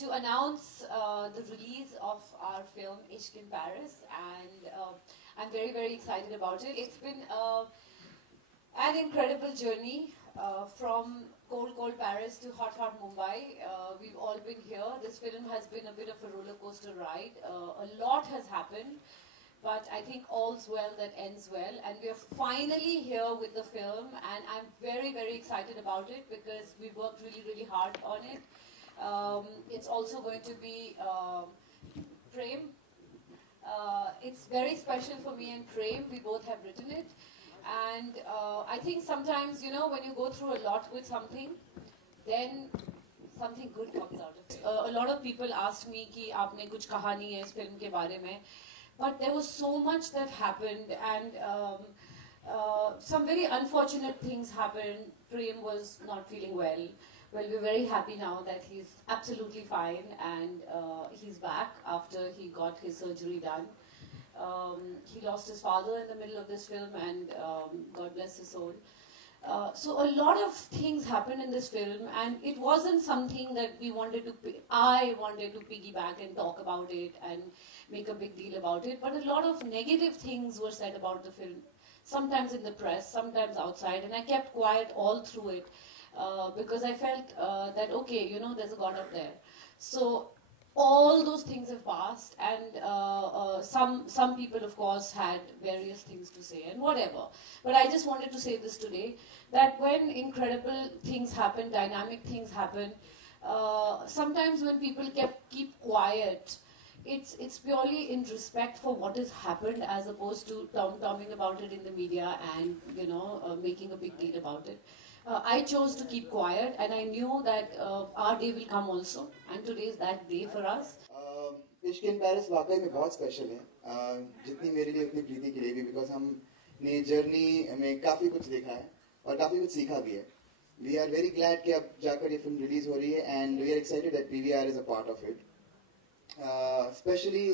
to announce the release of our film Ishq in Paris, and I'm very, very excited about it. It's been an incredible journey from cold, cold Paris to hot, hot Mumbai. We've all been here. This film has been a bit of a roller coaster ride. A lot has happened, but I think all's well that ends well. And we are finally here with the film, and I'm very, very excited about it because we worked really, really hard on it. It's also going to be Prem. It's very special for me and Prem. We both have written it. And I think sometimes, you know, when you go through a lot with something, then something good comes out of it. A lot of people asked me कि आपने कुछ कहा नहीं है इस film के बारे में, but there was so much that happened, and some very unfortunate things happened. Prem was not feeling well. Well, we're very happy now that he's absolutely fine, and he's back after he got his surgery done. He lost his father in the middle of this film, and God bless his soul. So a lot of things happened in this film, and it wasn't something that we wanted to, I wanted to piggyback and talk about it and make a big deal about it, but a lot of negative things were said about the film, sometimes in the press, sometimes outside, and I kept quiet all through it. Because I felt that, okay, you know, there's a God up there. So all those things have passed, and some people, of course, had various things to say and whatever. But I just wanted to say this today, that when incredible things happen, dynamic things happen, sometimes when people keep quiet, it's purely in respect for what has happened, as opposed to tom-tomming about it in the media and, you know, making a big deal about it. I chose to keep quiet, and I knew that our day will come also, and today is that day for us. इश्क in Paris वाकई में बहुत special है, जितनी मेरे लिए उतनी प्रीति के लिए भी, बिकॉज हमने जर्नी में काफ़ी कुछ देखा है और काफ़ी कुछ सीखा भी है. वी आर वेरी ग्लैड कि अब जाकर ये फिल्म रिलीज हो रही है, and we are excited that PVR is a part of it. Especially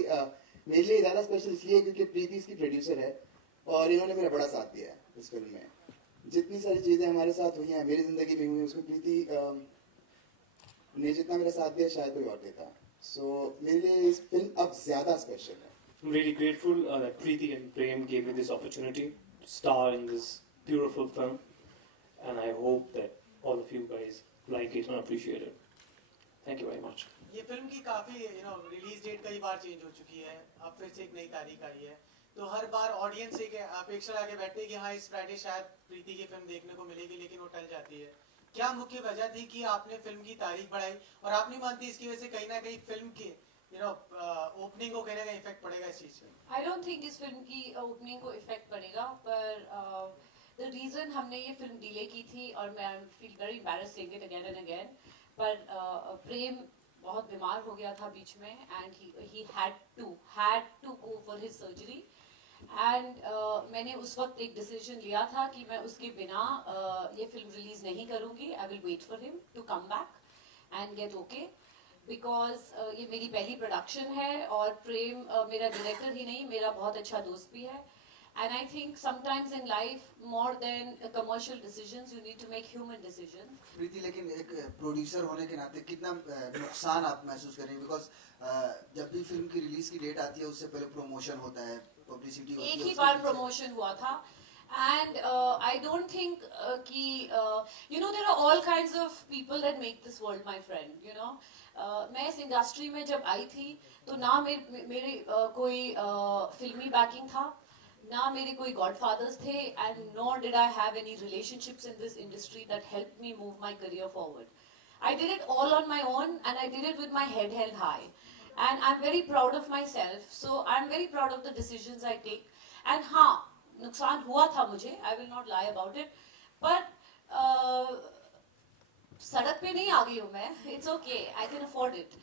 मेरे लिए ज़्यादा स्पेशल इसलिए क्योंकि प्रीति इसकी प्रोड्यूसर है और इन्होंने मेरा बड़ा साथ दिया है इस फिल्म में. जितनी सारी चीज़ें हमारे साथ हुई हैं, मेरी ज़िंदगी में हुई, उसमें प्रीति ने जितना मेरा साथ दिया शायद कोई और देता. सो मेरे लिए इस फिल्म अब ज़्यादा स्पेशल है. I'm really grateful that Preeti and Prem gave me this opportunity to star in this beautiful film, and I hope that all of you guys like it and appreciate it. Thank you very much. ये film की काफ़ी release date कई बार change हो चुकी है, अब फिर से एक नई तारीख आई है, तो हर बार ऑडियंस एक अपेक्षा आगे बैठती है कि हाँ इस फ्राइडे शायद प्रीति की फिल्म देखने को मिलेगी, लेकिन वो टल जाती है. क्या मुख्य वजह थी कि आपने फिल्म की तारीख बढ़ाई, और आप नहीं मानती इसकी वजह से कहीं ना कहीं फिल्म की ओपनिंग को कहीं ना कहीं इफेक्ट पड़ेगा इस चीज से? I don't think इस फिल्म की ओपनिंग को इफेक्ट पड़ेगा, पर the reason हमने ये फिल्म डिले की थी, और मैं feel very embarrassed saying it again and again, पर प्रेम बहुत बीमार हो गया था बीच में, and he had to go for his surgery. And मैंने उस वक्त एक डिसीजन लिया था कि मैं उसके बिना ये फिल्म रिलीज नहीं करूंगी. I will wait for him to come back and get okay, because ये मेरी पहली प्रोडक्शन है, और प्रेम मेरा डायरेक्टर ही नहीं, मेरा बहुत अच्छा दोस्त भी है. And I think sometimes in life more than commercial decisions you need to make human decisions. Preeti, लेकिन एक प्रोड्यूसर होने के नाते कितना नुकसान आप महसूस करेंगे, बिकॉज जब भी फिल्म की रिलीज की डेट आती है उससे पहले प्रमोशन होता है, पब्लिसिटी होती है. एक ही बार प्रमोशन हुआ था, and I don't think कि you know there are all kinds of people that make this world, my friend, you know. मैं इस इंडस्ट्री में जब आई थी तो ना मेरे कोई फिल्मी बैकिंग था, ना मेरे कोई गॉडफादर्स थे, and nor did I have any relationships in this industry that helped me move my career forward. I did it all on my own, and I did it with my head held high. And I'm very proud of myself, so I'm very proud of the decisions I take. And हाँ, नुकसान हुआ था मुझे, I will not lie about it, but सड़क पे नहीं आ गई हूँ मैं. It's okay, I can afford it.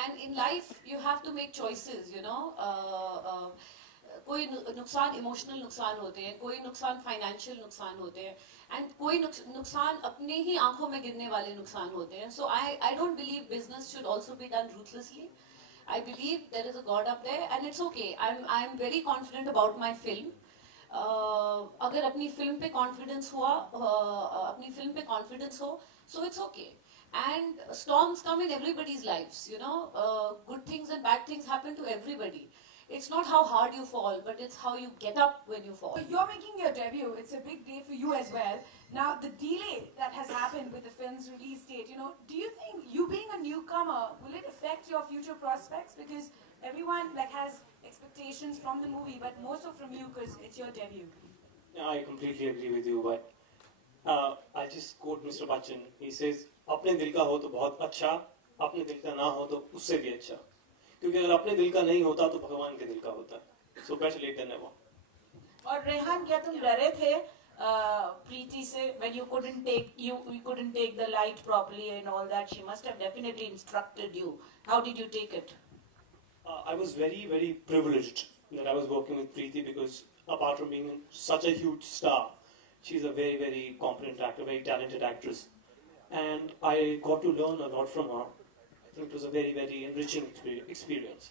And in life you have to make choices, you know. कोई नुकसान इमोशनल नुकसान होते हैं, कोई नुकसान फाइनेंशियल नुकसान होते हैं, एंड कोई नुकसान अपने ही आंखों में गिरने वाले नुकसान होते हैं. So I don't believe business should also be done ruthlessly. I believe there is a God up there, and it's okay. I'm very confident about my film. अगर अपनी फिल्म पे कॉन्फिडेंस हुआ, अपनी फिल्म पे कॉन्फिडेंस हो, so it's okay. And storms come in everybody's lives, you know. Good things and bad things happen to everybody. It's not how hard you fall, but it's how you get up when you fall. You're making your debut. It's a big day for you as well. Now, the delay that has happened with the film's release date, you know, do you think you being a newcomer, will it affect your future prospects? Because everyone like has expectations from the movie, but more so from you because it's your debut. Yeah, I completely agree with you, but I'll just quote Mr. Bachchan. He says, अपने दिल का हो तो बहुत अच्छा, अपने दिल का ना हो तो उससे भी अच्छा. क्योंकि अगर अपने दिल का नहीं होता तो भगवान के दिल का होता है. So better late than never. और रेहान, क्या तुम डरे थे प्रीति से when you couldn't take the light properly and all that? She must have definitely instructed you. How did you take it? I was very, very privileged that I was working with Preeti because apart from being such a huge star, she's a very, very competent actor, very talented actress. And I got to learn a lot from her. I think it was a very, very enriching experience.